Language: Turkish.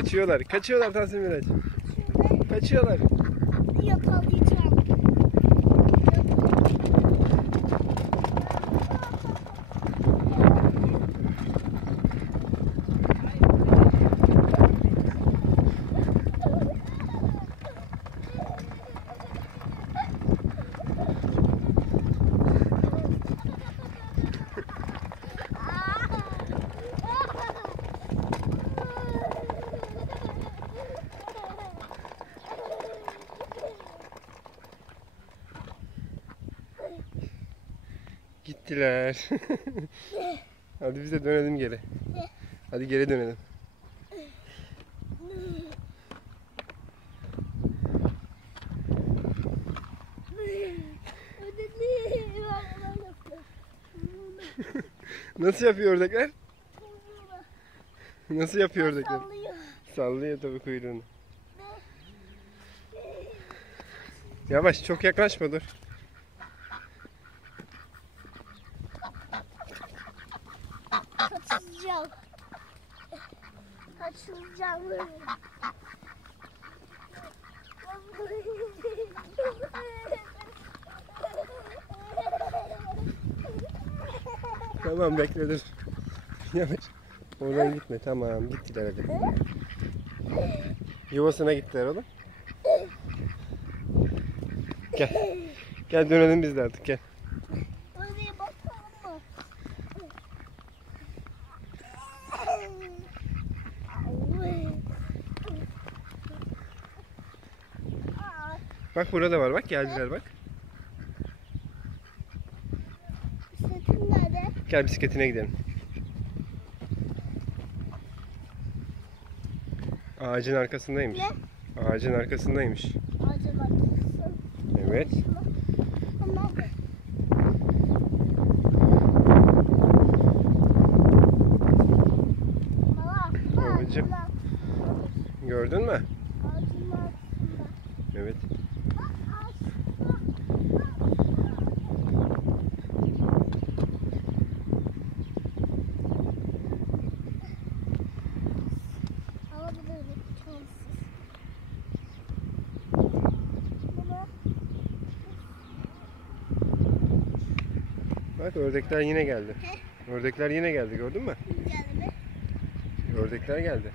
Kaçıyorlar. Kaçıyorlar Tahsin Miraç. Kaçıyorlar. yakalayacağım. Gittiler. Hadi biz de dönelim geri. Hadi geri dönelim. Nasıl yapıyor ördekler? Nasıl yapıyor ördekler? Sallıyor. Sallıyor tabii kuyruğunu. Yavaş çok yaklaşma dur. Kaçacağım. Kaçacağım. Tamam bekle dur. Yavaş. Oradan gitme tamam gittiler hadi. Yuvasına gittiler oğlum. Gel. Gel dönelim biz de artık gel. Bak burada da var bak geldiler bak. Setim nerede? Gel bisikletine gidelim. Ağacın arkasındaymış. Ne? Ağacın arkasındaymış. Acaba kızım. Evet. Babacım. baba, Gördün mü? ağacın. Evet. Bak ördekler yine geldi. Ördekler yine geldi gördün mü? geldi? Ördekler geldi.